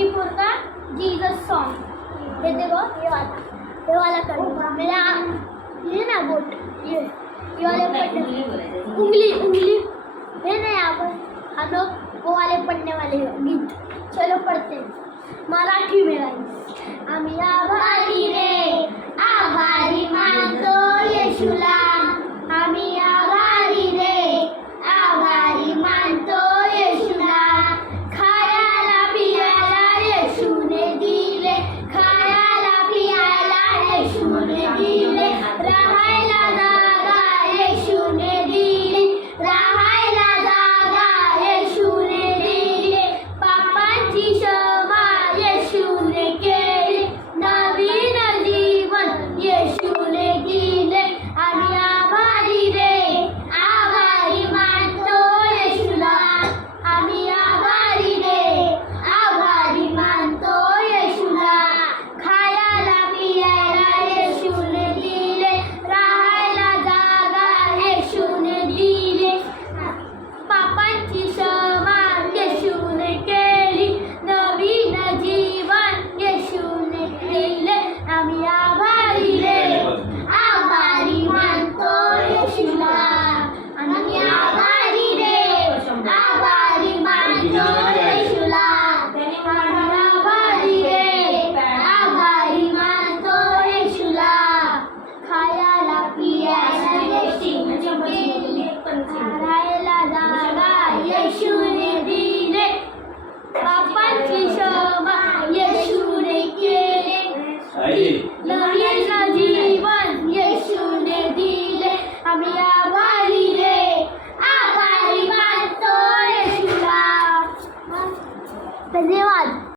24 का Jesus song. ये देखो ये वाला कर मेरा ये ना बोट ये वाले पढ़ने उंगली है ना यहाँ पर हम लोग वो वाले पढ़ने वाले गीत। चलो पढ़ते हैं मराठी में गाइस। आम्ही आभारी रे आभारी मानतो येशूला, आम्ही आभारी रे आभारी मानतो येशूला। खायला पियाला येशूने दिले, खायला पियाला येशूने दिले, राहायला जागा येशूने दिली, राहायला जागा येशूने दिली, पापांची क्षमा येशूने केली, नवीन जीवन येशूने दिले। आम्ही आभारी रे आभारी मानतो येशूला, आम्ही आभारी रे आभारी मानतो येशूला। खायला पियाला येशूने दिले, राहायला जागा येशूने दिले, पापांची क्षमा येशूने केली, नवीन जीवन येशूने दिले। आम्ही आभारी रे आभारी मानतो येशूला, आम्ही आभारी रे आभारी मानतो येशूला, आम्ही आभारी रे आभारी मानतो येशूला। खायला पियाला येशूने दिले, राहायला जागा येशूने दिले, पापांची क्षमा येशूने केली, नवीन जीवन येशूने दिले। आम्ही आभारी रे आभारी मानतो येशूला। धन्यवाद।